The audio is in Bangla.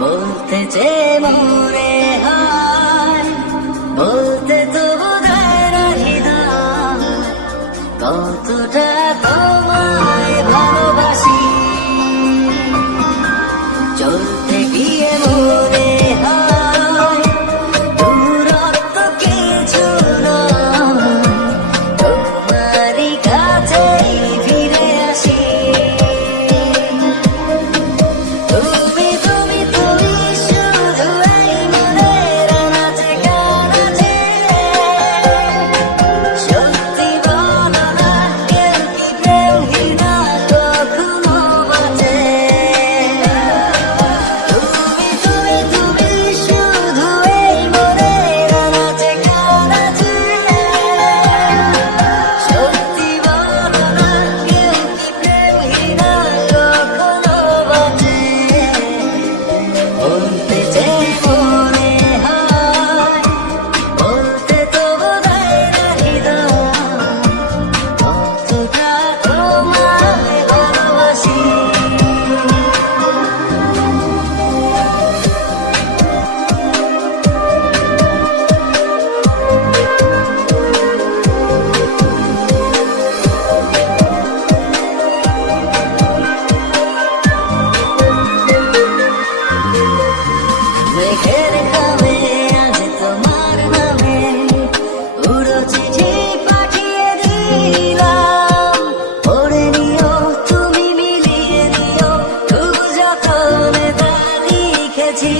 বলতে যে মনে হয় বলতে তো বোধহয় না হৃদয় কতটা তোমায় ভালোবাসি। চলতে গিয়ে মনে হয় দূরত্ব কিছু নয়, তোমারই কাছেই ফিরে আসি। তুমি তুমি তুমি শুধু এই মনের আনাচে কানাচে, সত্যি বলো না কেউ কি প্রেমহীনা কখনো বাঁচে। তুমি তুমি তুমি শুধু এই মনের আনাচে কানাচে, সত্যি বলো না কেউ কি প্রেমহীনা কখনো বাঁচে। বলতে যে মনে হয় বলতে তো বোধহয় না হৃদয় কতটা তোমায় ভালোবাসি। মেঘের ঘামে আজ তোমার নামে উড়ো চিঠি পাঠিয়ে দিলাম, পড়ে নিও তুমি মিলিয়ে দিও খুব যতনে তা লিখেছি।